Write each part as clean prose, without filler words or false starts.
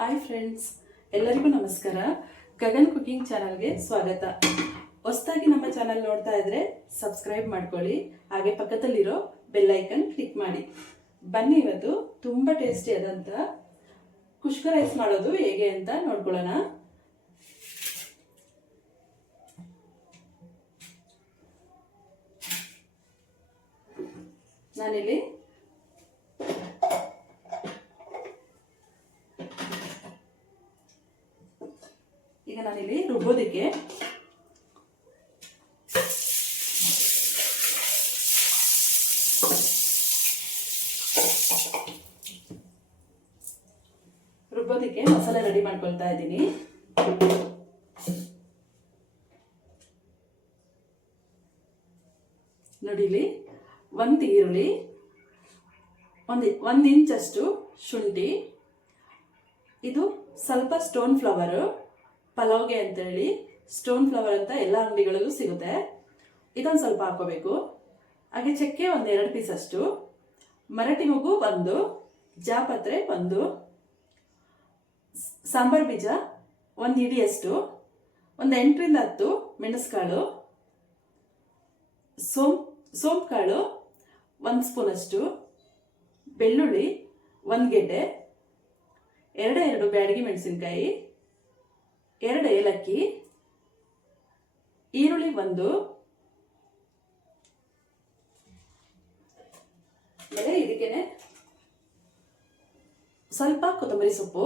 Hi friends, ಎಲ್ಲರಿಗೂ ನಮಸ್ಕಾರ. Gagan cooking ಚಾನಲ್ಗೆ ಸ್ವಾಗತ. ಹೊಸದಾಗಿ ನಮ್ಮ ಚಾನಲ್ ನೋಡ್ತಾ ಇದ್ರೆ ಸಬ್ಸ್ಕ್ರೈಬ್ ಮಾಡ್ಕೊಳ್ಳಿ, ಹಾಗೆ ಪಕ್ಕದಲ್ಲಿರೋ ಬೆಲ್ ಐಕನ್ ಕ್ಲಿಕ್ ಮಾಡಿ. ಬನ್ನಿ ಇವತ್ತು ತುಂಬ ಟೇಸ್ಟಿ ಆದಂಥ ಕುಷ್ಕ ರೈಸ್ ಮಾಡೋದು ಹೇಗೆ ಅಂತ ನೋಡ್ಕೊಳ್ಳೋಣ. ನಾನಿಲ್ಲಿ ರುಬ್ಬೋದಕ್ಕೆ ಮಸಾಲೆ ರೆಡಿ ಮಾಡ್ಕೊಳ್ತಾ ಇದ್ದೀನಿ. ನೋಡಿಲಿ, ಒಂದು ಈರುಳ್ಳಿ, ಒಂದು ಇಂಚಷ್ಟು ಶುಂಠಿ, ಇದು ಸ್ವಲ್ಪ ಸ್ಟೋನ್ ಫ್ಲವರು, ಪಲಾವ್ಗೆ ಅಂತೇಳಿ ಸ್ಟೋನ್ ಫ್ಲವರ್ ಅಂತ ಎಲ್ಲ ಅಂಗಡಿಗಳಲ್ಲೂ ಸಿಗುತ್ತೆ. ಇದೊಂದು ಸ್ವಲ್ಪ ಹಾಕೋಬೇಕು. ಹಾಗೆ ಚಕ್ಕೆ ಒಂದು 2 ಪೀಸ್ ಅಷ್ಟು, ಮರಾಠಿ ಮೊಗ್ಗು 1, ಜಾಪತ್ರೆ 1, ಸಾಂಬಾರ್ ಬೀಜ 1 ಹಿಡಿಯಷ್ಟು, ಒಂದು 8 ರಿಂದ 10 ಮೆಣಸುಕಾಳು, ಸೋಂಪು ಕಾಳು 1 ಸ್ಪೂನ್ ಅಷ್ಟು, ಬೆಳ್ಳುಳ್ಳಿ 1 ಗೆಡ್ಡೆ, 2 ಬ್ಯಾಡಗಿ ಮೆಣಸಿನಕಾಯಿ, 2 ಏಲಕ್ಕಿ, ಈರುಳ್ಳಿ 1, ಆಮೇಲೆ ಇದಕ್ಕೇನೆ ಸ್ವಲ್ಪ ಕೊತ್ತಂಬರಿ ಸೊಪ್ಪು,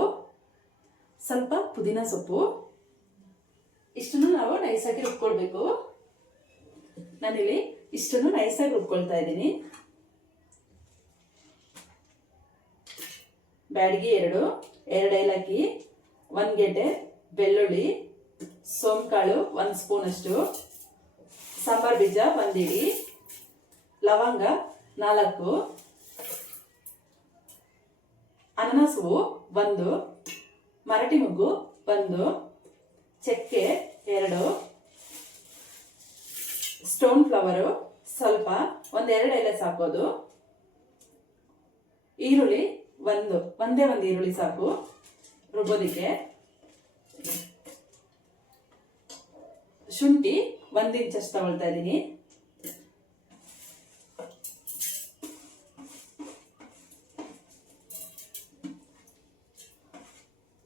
ಸ್ವಲ್ಪ ಪುದೀನ ಸೊಪ್ಪು, ಇಷ್ಟನ್ನು ನಾವು ನೈಸಾಗಿ ರುಬ್ಕೊಳ್ಬೇಕು. ನಾನಿಲ್ಲಿ ಇಷ್ಟನ್ನು ನೈಸಾಗಿ ರುಬ್ಕೊಳ್ತಾ ಇದ್ದೀನಿ. ಬ್ಯಾಡಗಿ 2 ಏಲಕ್ಕಿ, 1 ಗೆಡ್ಡೆ ಬೆಳ್ಳುಳ್ಳಿ, ಸೋಂಪು ಕಾಳು 1 ಸ್ಪೂನ್ ಅಷ್ಟು, ಸಾಂಬಾರ್ ಬೀಜ 1 ಹಿಡಿ, ಲವಂಗ 4, ಅನಾನಸ್ ಹೂವು 1, ಮರಾಠಿ ಮೊಗ್ಗು 1, ಚಕ್ಕೆ 2, ಸ್ಟೋನ್ ಫ್ಲವರು ಸ್ವಲ್ಪ, 1-2 ಎಲೆ ಸಾಕೋದು, ಈರುಳ್ಳಿ ಒಂದೇ ಈರುಳ್ಳಿ ಸಾಕು ರುಬ್ಬೋದಿಕ್ಕೆ, ಶುಂಠಿ 1 ಇಂಚಷ್ಟು ತಗೊಳ್ತಾ ಇದ್ದೀನಿ,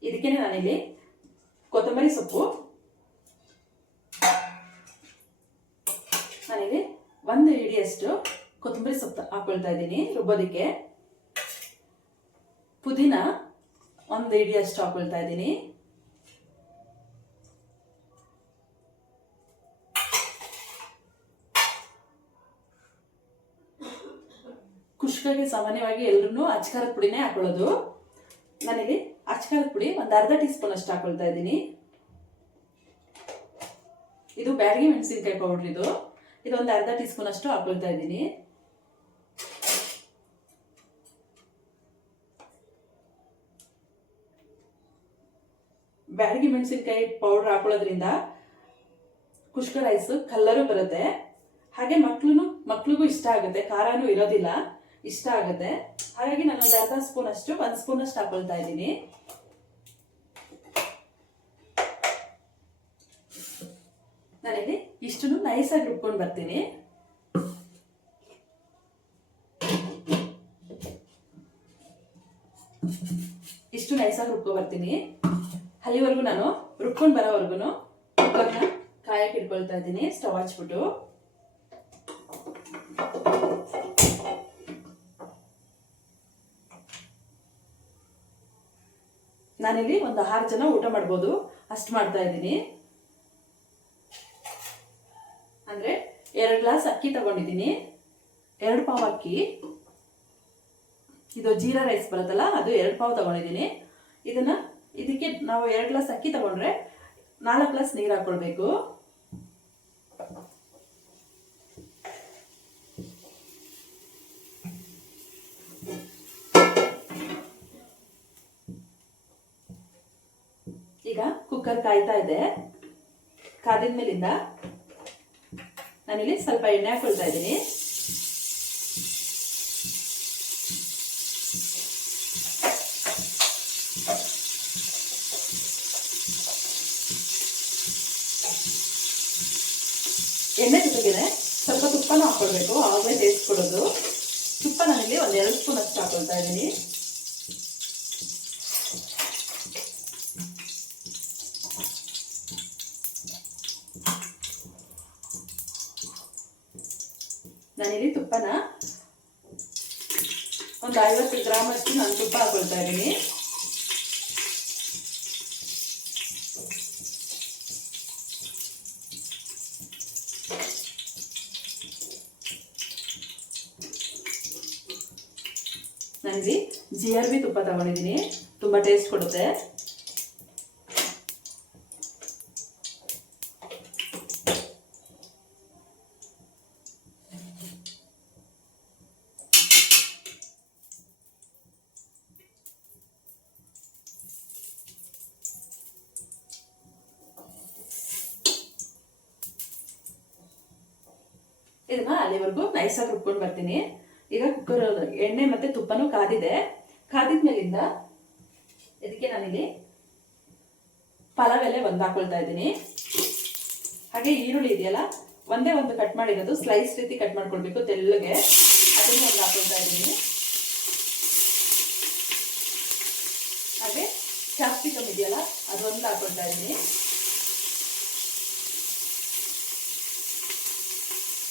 ಇದಕ್ಕೆ ನಾನಿಲ್ಲಿ ಕೊತ್ತಂಬರಿ ಸೊಪ್ಪು, ನಾನಿಲ್ಲಿ 1 ಹಿಡಿಯಷ್ಟು ಕೊತ್ತಂಬರಿ ಸೊಪ್ಪು ಹಾಕೊಳ್ತಾ ಇದ್ದೀನಿ ರುಬ್ಬೋದಿಕ್ಕೆ, ಪುದೀನ 1 ಹಿಡಿಯಷ್ಟು ಹಾಕೊಳ್ತಾ ಇದ್ದೀನಿ, ಕುಷ್ಕಗೆ ಸಾಮಾನ್ಯವಾಗಿ ಎಲ್ಲರೂ ಅಚ್ಕಾರದ ಪುಡಿನೇ ಹಾಕೊಳ್ಳೋದು. ನಾನಿಲ್ಲಿ ಅಚ್ಕಾರದ ಪುಡಿ 1/2 ಟೀ ಸ್ಪೂನ್ ಅಷ್ಟು ಹಾಕೊಳ್ತಾ ಇದ್ದೀನಿ. ಇದು ಬ್ಯಾಡಗಿ ಮೆಣಸಿನಕಾಯಿ ಪೌಡರ್, ಇದು 1/2 ಟೀ ಸ್ಪೂನ್ ಅಷ್ಟು ಹಾಕೊಳ್ತಾ ಇದ್ದೀನಿ. ಬ್ಯಾಡಗಿ ಮೆಣಸಿನಕಾಯಿ ಪೌಡರ್ ಹಾಕೊಳ್ಳೋದ್ರಿಂದ ಕುಷ್ಕ ರೈಸ್ ಕಲ್ಲರು ಬರುತ್ತೆ, ಹಾಗೆ ಮಕ್ಳಿಗೂ ಇಷ್ಟ ಆಗುತ್ತೆ, ಖಾರನೂ ಇರೋದಿಲ್ಲ, ಇಷ್ಟ ಆಗುತ್ತೆ. ಹಾಗಾಗಿ ನಾನು 1/2 ಸ್ಪೂನ್ ಅಷ್ಟು 1 ಸ್ಪೂನ್ ಅಷ್ಟು ಹಾಕೊಳ್ತಾ ಇದ್ದೀನಿ. ನಾನಿಲ್ಲಿ ಇಷ್ಟನ್ನು ನೈಸಾಗಿ ರುಬ್ಕೊಂಡು ಬರ್ತೀನಿ. ಇಷ್ಟು ನೈಸಾಗಿ ರುಬ್ಕೊ ಬರ್ತೀನಿ. ಅಲ್ಲಿವರೆಗೂ ನಾನು ರುಬ್ಕೊಂಡು ಬರೋವರೆಗೂ ಕುಕ್ಕರ್ನ ಕಾಯಕ್ಕೆ ಇಟ್ಕೊಳ್ತಾ ಇದ್ದೀನಿ. ಸ್ಟವ್ ಹಚ್ಬಿಟ್ಟು ನಾನಿಲ್ಲಿ ಒಂದು 6 ಜನ ಊಟ ಮಾಡ್ಬೋದು ಅಷ್ಟು ಮಾಡ್ತಾ ಇದ್ದೀನಿ. ಅಂದ್ರೆ 2 ಗ್ಲಾಸ್ ಅಕ್ಕಿ ತಗೊಂಡಿದ್ದೀನಿ, 2 ಪಾವ್ ಅಕ್ಕಿ, ಇದು ಜೀರಾ ರೈಸ್ ಬರುತ್ತಲ್ಲ ಅದು 2 ಪಾವ್ ತಗೊಂಡಿದ್ದೀನಿ. ಇದಕ್ಕೆ ನಾವು 2 ಗ್ಲಾಸ್ ಅಕ್ಕಿ ತಗೊಂಡ್ರೆ 4 ಗ್ಲಾಸ್ ನೀರು ಹಾಕೊಳ್ಬೇಕು. ಈಗ ಕುಕ್ಕರ್ ಕಾಯ್ತಾ ಇದೆ. ಕಾದಿದ ಮೇಲಿಂದ ನಾನಿಲ್ಲಿ ಸ್ವಲ್ಪ ಎಣ್ಣೆ ಹಾಕೊಳ್ತಾ ಇದ್ದೀನಿ. ಎಣ್ಣೆ ಜೊತೆಗೆ ಸ್ವಲ್ಪ ತುಪ್ಪನೂ ಹಾಕ್ಕೊಳ್ಬೇಕು, ಆವಾಗಲೇ ಟೇಸ್ಟ್ ಕೊಡೋದು. ತುಪ್ಪ ನಾನಿಲ್ಲಿ ಒಂದು 2 ಸ್ಪೂನ್ ಅಷ್ಟು ಹಾಕೊಳ್ತಾ ಇದ್ದೀನಿ. ನಾನಿಲ್ಲಿ ತುಪ್ಪನ ಒಂದು 50 ಗ್ರಾಮ್ ಅಷ್ಟು ನಾನು ತುಪ್ಪ ಹಾಕೊಳ್ತಾ ಇದ್ದೀನಿ. ನಾನಿಲ್ಲಿ GRB ತುಪ್ಪ ತಗೊಂಡಿದ್ದೀನಿ, ತುಂಬ ಟೇಸ್ಟ್ ಕೊಡುತ್ತೆ. ಇದನ್ನ ಅಲ್ಲಿವರೆಗೂ ನೈಸಾಗಿ ರುಬ್ಕೊಂಡು ಬರ್ತೀನಿ. ಈಗ ಕುಕ್ಕರ್ ಎಣ್ಣೆ ಮತ್ತೆ ತುಪ್ಪನೂ ಕಾದಿದೆ. ಕಾದಿದ್ಮೇಲಿಂದ ಇದಕ್ಕೆ ನಾನಿಲ್ಲಿ ಪಲಾವ್ ಎಲೆ ಒಂದು ಹಾಕೊಳ್ತಾ ಇದ್ದೀನಿ. ಹಾಗೆ ಈರುಳ್ಳಿ ಇದೆಯಲ್ಲ, ಒಂದೇ ಒಂದು ಕಟ್ ಮಾಡಿರೋದು ಸ್ಲೈಸ್ ರೀತಿ ಕಟ್ ಮಾಡ್ಕೊಳ್ಬೇಕು ತೆಳ್ಳಗೆ, ಅದನ್ನು ಒಂದು ಹಾಕೊಳ್ತಾ ಇದ್ದೀನಿ. ಹಾಗೆ ಕ್ಯಾಪ್ಸಿಕಮ್ ಇದೆಯಲ್ಲ, ಅದೊಂದು ಹಾಕೊಳ್ತಾ ಇದ್ದೀನಿ.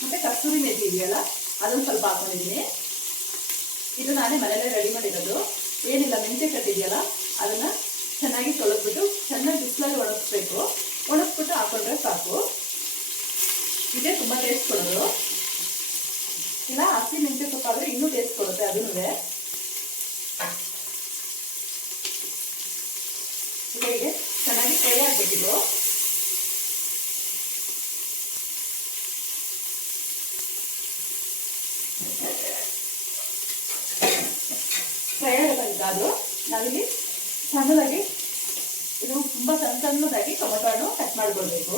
ಮತ್ತೆ ಕಸ್ತೂರಿ ಮೇಥಿ ಇದೆಯಲ್ಲ, ಅದೊಂದು ಸ್ವಲ್ಪ ಹಾಕೊಂಡಿದ್ದೀನಿ. ಇದು ನಾನೇ ಮನೆಯಲ್ಲೇ ರೆಡಿ ಮಾಡಿರೋದು. ಏನಿಲ್ಲ, ಮೆಂತ್ಯ ಕಟ್ಟಿದೆಯಲ್ಲ, ಅದನ್ನ ಚೆನ್ನಾಗಿ ತೊಳೆದ್ಬಿಟ್ಟು ಚೆನ್ನಾಗಿ ಬಿಸಿಲಲ್ಲಿ ಒಣಗಿಸ್ಬೇಕು. ಒಣಗಿಸ್ಬಿಟ್ಟು ಹಾಕೊಂಡ್ರೆ ಸಾಕು. ಇದೇ ತುಂಬ ಟೇಸ್ಟ್ ಕೊಡೋದು. ಇಲ್ಲ ಹಸಿ ಮೆಂತ್ಯ ಸೊಪ್ಪಾದರೆ ಇನ್ನೂ ಟೇಸ್ಟ್ ಕೊಡುತ್ತೆ. ಅದನ್ನೂ ಹೀಗೆ ಚೆನ್ನಾಗಿ ಫ್ರೈ ಆಗಬೇಕಿದು. ಫ್ರೈ ಆಗಬೇಕಂತ ಅದು ನಾವಿಲ್ಲಿ ಸಣ್ಣದಾಗಿ, ಇದು ತುಂಬ ಸಣ್ಣದಾಗಿ ಟೊಮೆಟೊ ಹಣ್ಣು ಕಟ್ ಮಾಡ್ಕೊಳ್ಬೇಕು.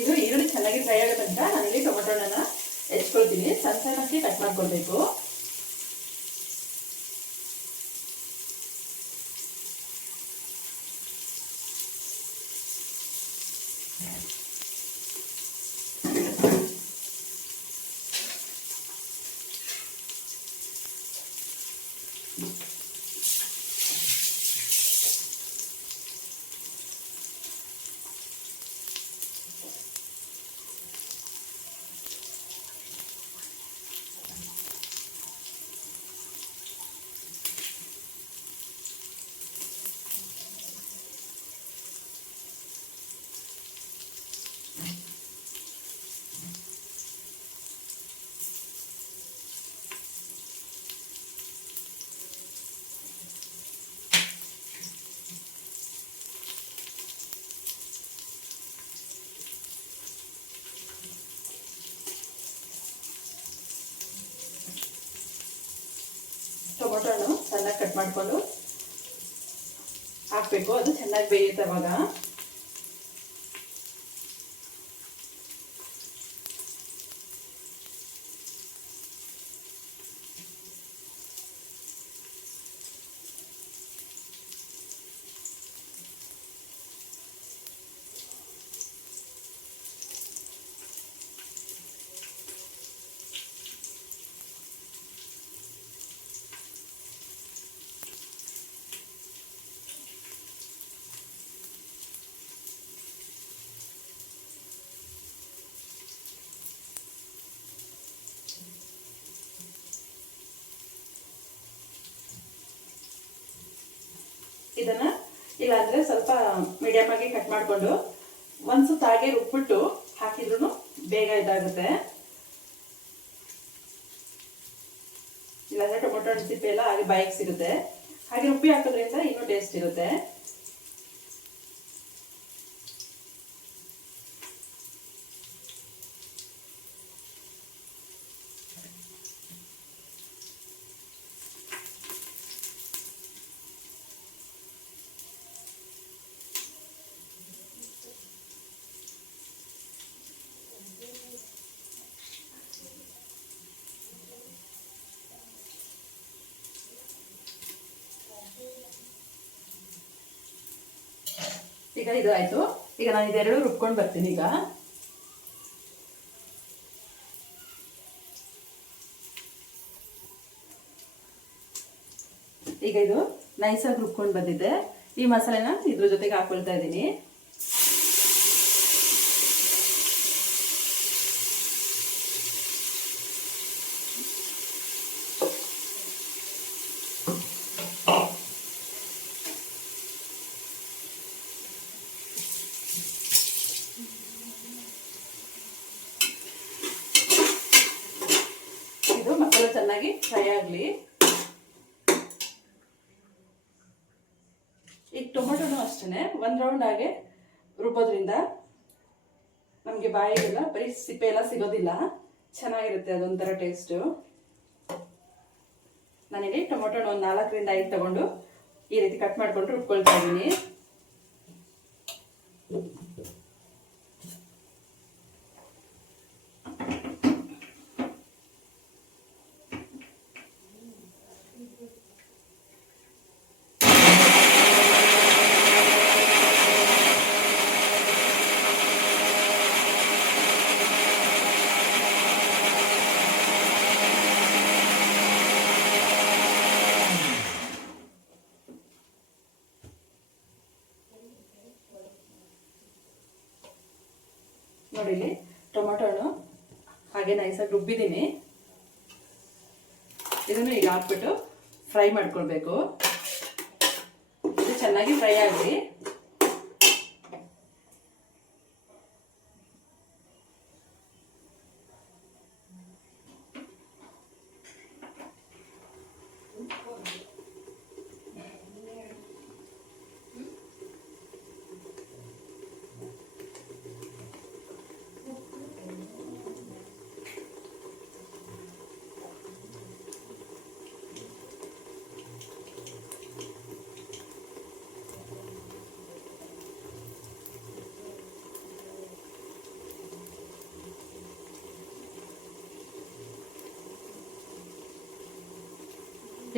ಇದು ಈರುಳ್ಳಿ ಚೆನ್ನಾಗಿ ಫ್ರೈ ಆಗೋ ತನಕ ನಾನಿಲ್ಲಿ ಟೊಮೆಟೊನ ಹೆಚ್ಕೊಳ್ತೀನಿ. ಸಣ್ಣಕ್ಕೆ ಕಟ್ ಮಾಡ್ಕೊಳ್ಬೇಕು. ಟೊಮೊಟೊನು ಚೆನ್ನಾಗಿ ಕಟ್ ಮಾಡಿಕೊಂಡು ಹಾಕಬೇಕು. ಅದು ಚೆನ್ನಾಗಿ ಬೇಯುತ್ತೆ ಅವಾಗ. ಇದನ್ನ ಇಲ್ಲಾಂದ್ರೆ ಸ್ವಲ್ಪ ಮೀಡಿಯಂ ಆಗಿ ಕಟ್ ಮಾಡಿಕೊಂಡು ಒಂದು ಸುತ್ತ ಹಾಗೆ ರುಬ್ಬಿಟ್ಟು ಹಾಕಿದ್ರು ಬೇಗ ಇದಾಗುತ್ತೆ. ಇಲ್ಲಾಂದರೆ ಟೊಮೊಟೊ ಹಣ್ಣು ಸಿಪ್ಪೆ ಎಲ್ಲ ಹಾಗೆ ಬಾಯಿಗೆ ಸಿಗುತ್ತೆ. ಹಾಗೆ ರುಬ್ಬಿ ಹಾಕೋದ್ರಿಂದ ಇನ್ನೂ ಟೇಸ್ಟ್ ಇರುತ್ತೆ. ಈಗ ಇದು ಆಯ್ತು. ಈಗ ನಾನು ಇದೆರಡು ರುಬ್ಕೊಂಡು ಬರ್ತೀನಿ. ಈಗ ಇದು ನೈಸಾಗಿ ರುಬ್ಕೊಂಡು ಬಂದಿದ್ದೆ. ಈ ಮಸಾಲೆನ ಇದ್ರ ಜೊತೆಗೆ ಹಾಕೊಳ್ತಾ ಇದ್ದೀನಿ. ಮಸಾಲೆ ಚೆನ್ನಾಗಿ ಫ್ರೈ ಆಗಲಿ. ಈಗ ಟೊಮೊಟೊನು ಅಷ್ಟೇ ಒಂದು ರೌಂಡ್ ಹಾಗೆ ರುಬ್ಬೋದ್ರಿಂದ ನಮಗೆ ಬಾಯಿಗೆಲ್ಲ ಬರೀ ಸಿಪ್ಪೆ ಎಲ್ಲ ಸಿಗೋದಿಲ್ಲ, ಚೆನ್ನಾಗಿರುತ್ತೆ, ಅದೊಂಥರ ಟೇಸ್ಟು. ನಾನಿಲ್ಲಿ ಟೊಮೊಟೊನ ಒಂದು 4ರಿಂದ 5 ತಗೊಂಡು ಈ ರೀತಿ ಕಟ್ ಮಾಡಿಕೊಂಡು ರುಬ್ಕೊಳ್ತಾ ಇದ್ದೀನಿ. ನೋಡಿ ಇಲ್ಲಿ ಟೊಮೊಟೊನು ಹಾಗೆ ನೈಸಾಗಿ ರುಬ್ಬಿದ್ದೀನಿ. ಇದನ್ನು ಈಗ ಹಾಕ್ಬಿಟ್ಟು ಫ್ರೈ ಮಾಡ್ಕೊಳ್ಬೇಕು. ಇದು ಚೆನ್ನಾಗಿ ಫ್ರೈ ಆಗಲಿ.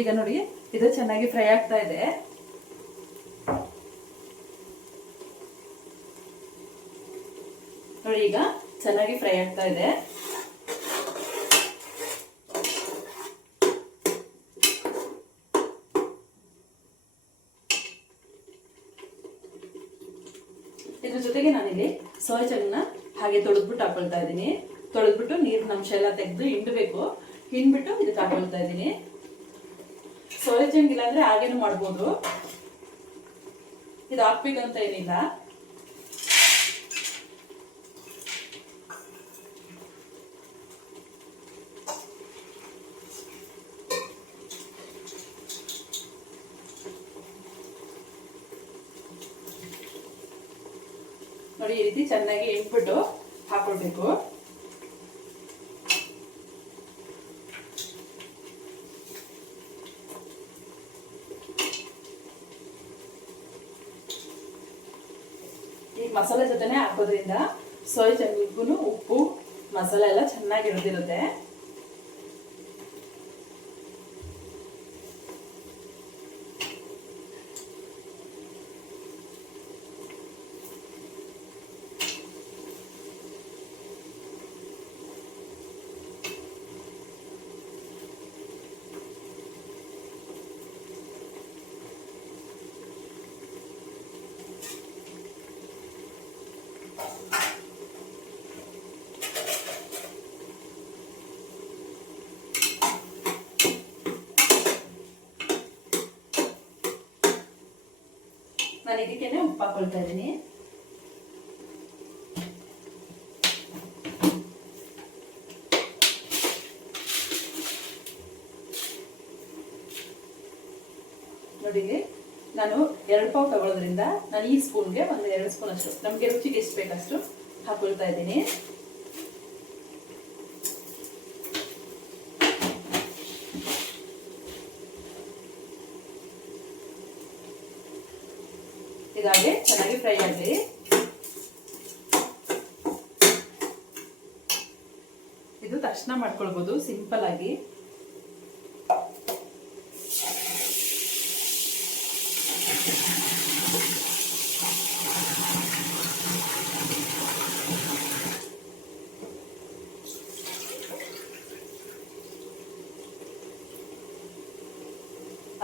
ಈಗ ನೋಡಿ ಇದು ಚೆನ್ನಾಗಿ ಫ್ರೈ ಆಗ್ತಾ ಇದೆ. ನೋಡಿ ಈಗ ಚೆನ್ನಾಗಿ ಫ್ರೈ ಆಗ್ತಾ ಇದೆ. ಇದ್ರ ಜೊತೆಗೆ ನಾನಿಲ್ಲಿ ಸೋಯಾ ಚಂಕ್ನ ಹಾಗೆ ತೊಳೆದ್ಬಿಟ್ಟು ಹಾಕೊಳ್ತಾ ಇದ್ದೀನಿ. ತೊಳೆದ್ಬಿಟ್ಟು ನೀರಿನ ಅಂಶ ಎಲ್ಲ ತೆಗೆದು ಹಿಂಡಬೇಕು. ಹಿಂಡ್ಬಿಟ್ಟು ಇದಕ್ಕೆ ಹಾಕೊಳ್ತಾ ಇದ್ದೀನಿ. ಸೋಯಾ ಚಂಕ್ ಇಲ್ಲಾಂದ್ರೆ ಹಾಗೇನು ಮಾಡ್ಬೋದು, ಇದು ಹಾಕ್ಬೇಕಂತ ಏನಿಲ್ಲ. ನೋಡಿ ಈ ರೀತಿ ಚೆನ್ನಾಗಿ ಇಟ್ಬಿಟ್ಟು ಹಾಕೊಳ್ಬೇಕು. ಈ ಮಸಾಲೆ ಜೊತೆನೆ ಹಾಕೋದ್ರಿಂದ ಸೋಯಾ ಚಂಕ್ಗೂ ಉಪ್ಪು ಮಸಾಲೆ ಎಲ್ಲ ಚೆನ್ನಾಗಿ ಹಿಡಿದಿರುತ್ತೆ. ನಾನು ಇದಕ್ಕೇನೆ ಉಪ್ಪು ಹಾಕೊಳ್ತಾ ಇದ್ದೀನಿ. ನೋಡಿ ನಾನು 2 ಪಾವ್ ತಗೊಳ್ಳೋದ್ರಿಂದ ನಾನು ಈ ಸ್ಪೂನ್ಗೆ ಒಂದು 2 ಸ್ಪೂನ್ ಅಷ್ಟು ನಮಗೆ ರುಚಿಗೆ ಎಷ್ಟು ಬೇಕಷ್ಟು ಹಾಕೊಳ್ತಾ ಇದ್ದೀನಿ. ಇದಾಗೆ ಚೆನ್ನಾಗಿ ಫ್ರೈ ಆಗಲಿ. ಇದು ತಕ್ಷಣ ಮಾಡ್ಕೊಳ್ಬಹುದು ಸಿಂಪಲ್ ಆಗಿ.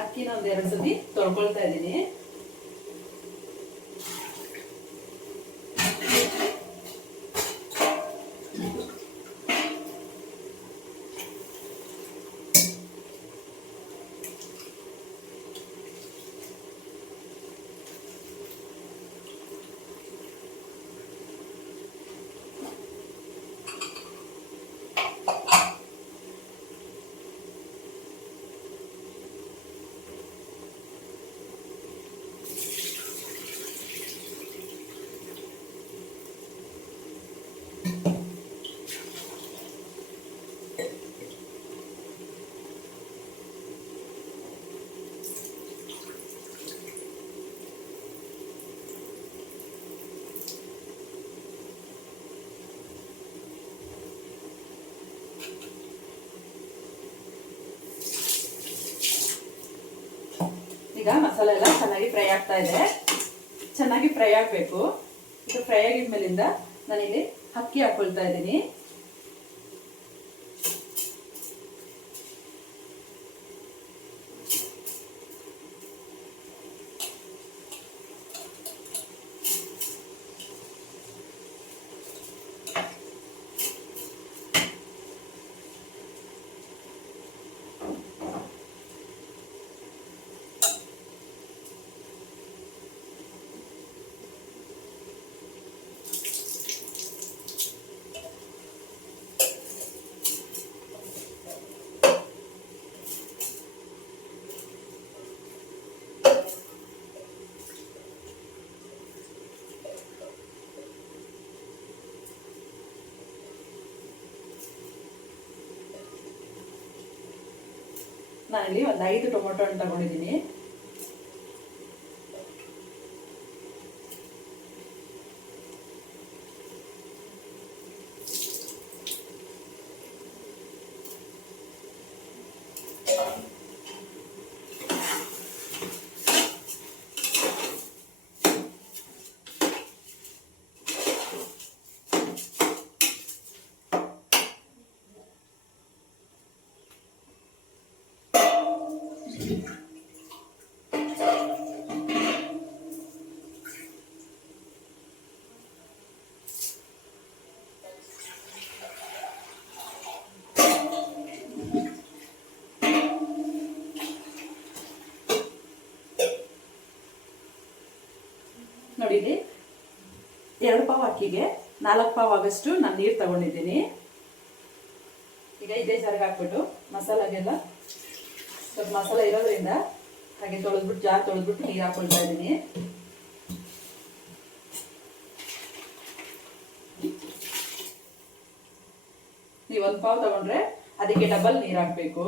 ಅಕ್ಕಿನ ಒಂದ್ 2 ಸತಿ ತೊಳ್ಕೊಳ್ತಾ ಇದ್ದೀನಿ. ಈಗ ಮಸಾಲೆ ಎಲ್ಲ ಚೆನ್ನಾಗಿ ಫ್ರೈ ಆಗ್ತಾ ಇದೆ. ಚೆನ್ನಾಗಿ ಫ್ರೈ ಆಗಬೇಕು. ಇದು ಫ್ರೈ ಆಗಿದ್ಮೇಲಿಂದ ನಾನಿಲ್ಲಿ ಅಕ್ಕಿ ಹಾಕೊಳ್ತಾ ಇದ್ದೀನಿ. ನಾನಿಲ್ಲಿ ಒಂದು 5 ಟೊಮೊಟೊ ಹಣ್ಣು ತಗೊಂಡಿದ್ದೀನಿ. ನೋಡಿ, 2 ಪಾವ್ ಅಕ್ಕಿಗೆ 4 ಪಾವ್ ಆಗಷ್ಟು ನಾನು ನೀರು ತಗೊಂಡಿದ್ದೀನಿ. ಈಗ ಇದೇ ಜಾರಿಗೆ ಹಾಕ್ಬಿಟ್ಟು ಮಸಾಲಾಗೆಲ್ಲ ಸ್ವಲ್ಪ ಮಸಾಲೆ ಇರೋದ್ರಿಂದ ಹಾಗೆ ತೊಳೆದ್ಬಿಟ್ಟು ಜಾರ್ ತೊಳೆದ್ಬಿಟ್ಟು ನೀರು ಹಾಕೊಳ್ತಾ ಇದ್ದೀನಿ. ನೀವು 1 ಪಾವ್ ತಗೊಂಡ್ರೆ ಅದಕ್ಕೆ ಡಬಲ್ ನೀರು ಹಾಕಬೇಕು.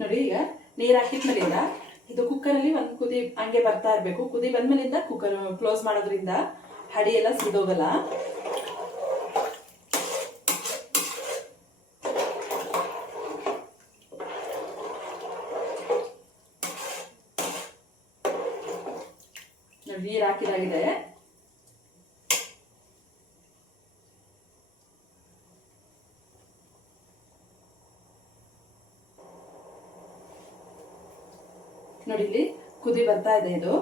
ನೋಡಿ, ಈಗ ನೀರು ಹಾಕಿದ್ಮೇಲಿಂದ ಇದು ಕುಕ್ಕರಲ್ಲಿ ಒಂದು ಕುದಿ ಹಂಗೆ ಬರ್ತಾ ಇರಬೇಕು. ಕುದಿ ಬಂದ್ಮೇಲಿಂದ ಕುಕ್ಕರ್ ಕ್ಲೋಸ್ ಮಾಡೋದ್ರಿಂದ ಹಡಿ ಎಲ್ಲ ಸಿದೋಗಲ್ಲ. ನೋಡಿ ನೀರು ಹಾಕಿದಾಗಿದೆ. ನೋಡಿ ಇಲ್ಲಿ ಕುದಿ ಬರ್ತಾ ಇದೆ. ಇದು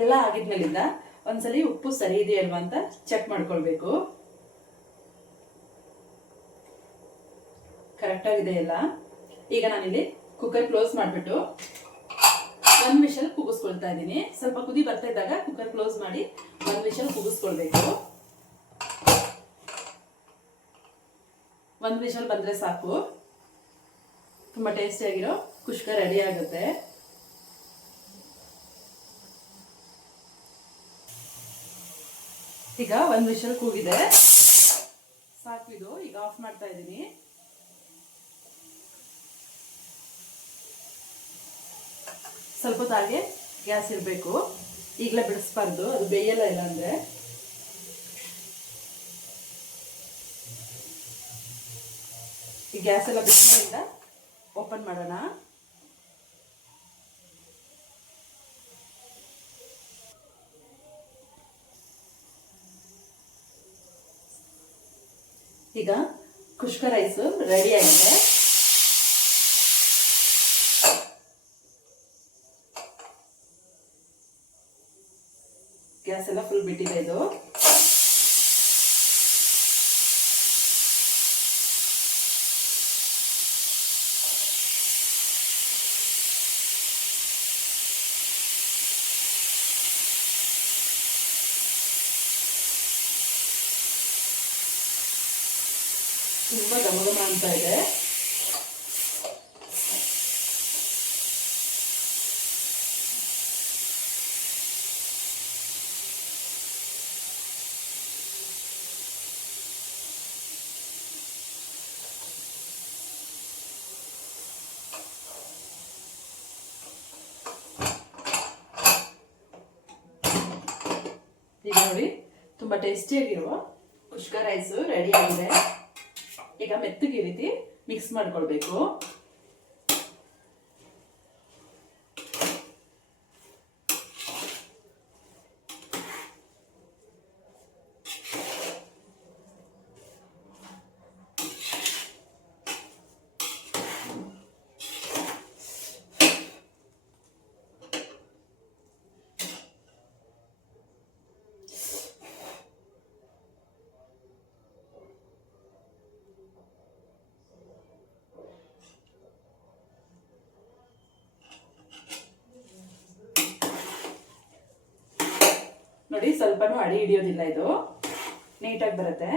ಎಲ್ಲ ಆಗಿದ್ಮೇಲಿಂದ ಒಂದ್ಸಲಿ ಉಪ್ಪು ಸರಿ ಇದೆಯಲ್ವಾ ಅಂತ ಚೆಕ್ ಮಾಡ್ಕೊಳ್ಬೇಕು. ಕರೆಕ್ಟ್ ಆಗಿದೆ ಎಲ್ಲ. ಈಗ ನಾನಿಲ್ಲಿ ಕುಕ್ಕರ್ ಕ್ಲೋಸ್ ಮಾಡಿಬಿಟ್ಟು 1 ವಿಷಲ್ ಕೂಗಿಸ್ಕೊಳ್ತಾ ಇದ್ದೀನಿ. ಸ್ವಲ್ಪ ಕುದಿ ಬರ್ತಾ ಇದ್ದಾಗ ಕುಕ್ಕರ್ ಕ್ಲೋಸ್ ಮಾಡಿ 1 ವಿಷಲ್ ಕೂಗಿಸ್ಕೊಳ್ಬೇಕು. 1 ವಿಷಲ್ ಬಂದ್ರೆ ಸಾಕು. ತುಂಬಾ ಟೇಸ್ಟಿಯಾಗಿರೋ ಕುಷ್ಕ ರೆಡಿ ಆಗುತ್ತೆ. ಈಗ 1 ವಿಷಲ್ ಕೂಗಿದೆ ಸಾಕು. ಇದು ಈಗ ಆಫ್ ಮಾಡ್ತಾ ಇದ್ದೀನಿ. ಸ್ವಲ್ಪ ಹೊತ್ತು ಹಾಗೆ ಗ್ಯಾಸ್ ಇರಬೇಕು. ಈಗಲೇ ಬಿಡಿಸ್ಬಾರ್ದು, ಅದು ಬೇಯಲ್ಲ. ಇಲ್ಲ ಅಂದ್ರೆ ಈ ಗ್ಯಾಸ್ ಎಲ್ಲ ಬಿಸಿಲಿಂದ ಓಪನ್ ಮಾಡೋಣ. ಈಗ ಕುಷ್ಕ ರೈಸ್ ರೆಡಿ ಆಗಿದೆ. ಗ್ಯಾಸ್ ಎಲ್ಲ ಫುಲ್ ಬಿಟ್ಟಿದೆ. ಇದು ತುಂಬಾ ಘಮ ಅಂತ ಇದೆ. ಈಗ ನೋಡಿ ತುಂಬಾ ಟೇಸ್ಟಿಯಾಗಿರುವ ಕುಷ್ಕ ರೈಸ್ ರೆಡಿ ಆಗಿದೆ. ಈಗ ಮೆತ್ತಗೆ ಈ ರೀತಿ ಮಿಕ್ಸ್ ಮಾಡ್ಕೊಳ್ಬೇಕು. ನೋಡಿ ಸ್ವಲ್ಪನೂ ಅಡಿ ಹಿಡಿಯೋದಿಲ್ಲ. ಇದು ನೀಟಾಗಿ ಬರುತ್ತೆ.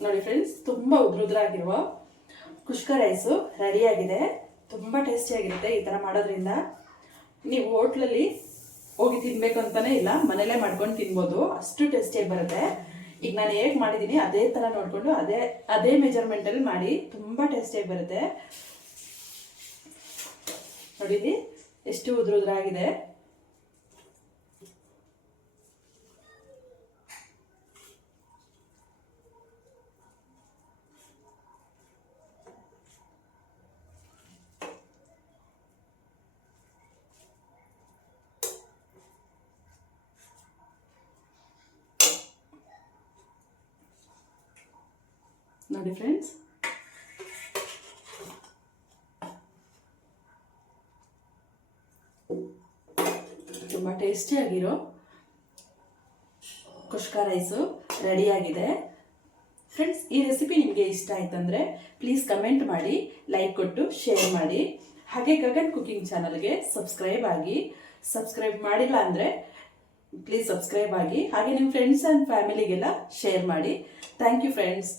ನೋಡಿ ಫ್ರೆಂಡ್ಸ್, ತುಂಬಾ ಉದ್ರುದ್ರಾಗಿರುವ ಕುಷ್ಕ ರೈಸು ರೆಡಿ ಆಗಿದೆ. ತುಂಬಾ ಟೇಸ್ಟಿಯಾಗಿರುತ್ತೆ ಈ ತರ ಮಾಡೋದ್ರಿಂದ. ನೀವು ಹೋಟ್ಲಲ್ಲಿ ಹೋಗಿ ತಿನ್ಬೇಕು ಅಂತಾನೆ ಇಲ್ಲ, ಮನೇಲೆ ಮಾಡ್ಕೊಂಡು ತಿನ್ಬೋದು. ಅಷ್ಟು ಟೇಸ್ಟಿಯಾಗಿ ಬರುತ್ತೆ. ಈಗ ನಾನು ಹೇಗೆ ಮಾಡಿದ್ದೀನಿ ಅದೇ ತರ ನೋಡ್ಕೊಂಡು ಅದೇ ಮೆಜರ್ಮೆಂಟ್ ಅಲ್ಲಿ ಮಾಡಿ ತುಂಬಾ ಟೇಸ್ಟಿಯಾಗಿ ಬರುತ್ತೆ. ನೋಡಿ ಎಷ್ಟು ಉದ್ರುದ್ರಾಗಿದೆ. ನೋಡಿ ಫ್ರೆಂಡ್ಸ್, ತುಂಬ ಟೇಸ್ಟಿಯಾಗಿರೋ ಕುಷ್ಕ ರೈಸು ರೆಡಿಯಾಗಿದೆ. ಫ್ರೆಂಡ್ಸ್, ಈ ರೆಸಿಪಿ ನಿಮಗೆ ಇಷ್ಟ ಆಯ್ತಂದ್ರೆ ಪ್ಲೀಸ್ ಕಮೆಂಟ್ ಮಾಡಿ, ಲೈಕ್ ಕೊಟ್ಟು ಶೇರ್ ಮಾಡಿ. ಹಾಗೆ ಗಗನ್ ಕುಕಿಂಗ್ ಚಾನಲ್ಗೆ ಸಬ್ಸ್ಕ್ರೈಬ್ ಆಗಿ. ಸಬ್ಸ್ಕ್ರೈಬ್ ಮಾಡಿಲ್ಲ ಅಂದರೆ ಪ್ಲೀಸ್ ಸಬ್ಸ್ಕ್ರೈಬ್ ಆಗಿ. ಹಾಗೆ ನಿಮ್ಮ ಫ್ರೆಂಡ್ಸ್ ಆ್ಯಂಡ್ ಫ್ಯಾಮಿಲಿಗೆಲ್ಲ ಶೇರ್ ಮಾಡಿ. Thank you friends.